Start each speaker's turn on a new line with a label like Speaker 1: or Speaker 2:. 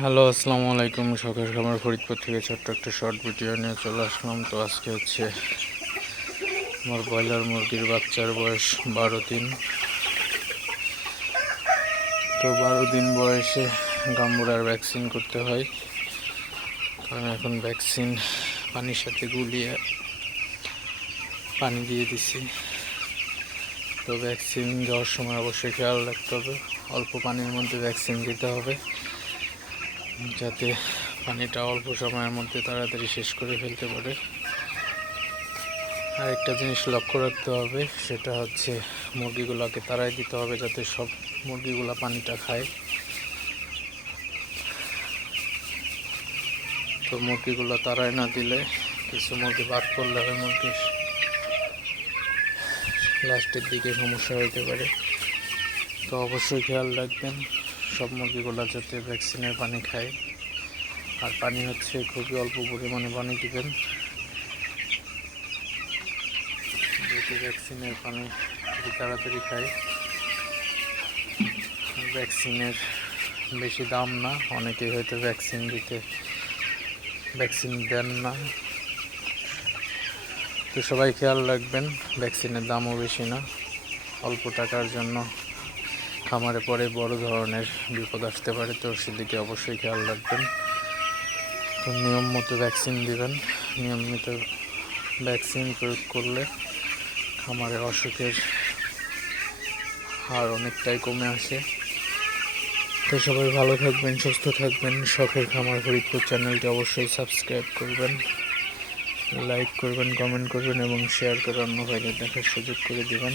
Speaker 1: Hello, আসসালামু আলাইকুম। সকাল খামার ফরিদপুর থেকে ছোট্ট একটা শর্ট ভিডিও নিয়ে চলে আসলাম। তো আজকে হচ্ছে আমার ব্রয়লার মুরগির বাচ্চার বয়স বারো দিন। তো বারো দিন বয়সে গাম্বুরার ভ্যাকসিন করতে হয়। কারণ এখন ভ্যাকসিন পানির সাথে গুলিয়ে পানি দিয়ে দিছি। তো ভ্যাকসিন দেওয়ার সময় অবশ্যই খেয়াল রাখতে হবে। অল্প পানির মধ্যে ভ্যাকসিন দিতে হবে। যাতে পানিটা অল্প সময়ের মধ্যে তাড়াতাড়ি শেষ করে ফেলতে পারে। আরেকটা জিনিস লক্ষ্য রাখতে হবে, সেটা হচ্ছে মুরগিগুলোকে তাড়াই দিতে হবে যাতে সব মুরগিগুলো পানিটা খায়। তো মুরগিগুলো তাড়াই না দিলে কিছু মুরগি বাদ করলে হয় মুরগির লাস্টের দিকে সমস্যা হইতে পারে। তো অবশ্যই খেয়াল রাখবেন। সব মুরগিগুলো যাতে ভ্যাকসিনের পানি খায়। আর পানি হচ্ছে খুবই অল্প পরিমাণে পানি দিবেন। যেহেতু ভ্যাকসিনের পানি তাড়াতাড়ি খায়। ভ্যাকসিনের বেশি দাম না, অনেকেই হয়তো ভ্যাকসিন দিতে ভ্যাকসিন দেন না। তো সবাই খেয়াল রাখবেন ভ্যাকসিনের দামও বেশি না, অল্প টাকার জন্য। খামারে পরে বড় ধরনের বিপদ আসতে পারে, তো সেদিকে অবশ্যই খেয়াল রাখবেন। তো নিয়ম মতো ভ্যাকসিন দিবেন। নিয়মিত ভ্যাকসিন প্রয়োগ করলে খামারে অসুখের হার অনেকটাই কমে আসে। তো সবাই ভালো থাকবেন, সুস্থ থাকবেন। শখের খামার ফরিদপুর চ্যানেলটি অবশ্যই সাবস্ক্রাইব করবেন, লাইক করবেন, কমেন্ট করবেন এবং শেয়ার করে অন্য ভাইদের দেখার সুযোগ করে দিবেন।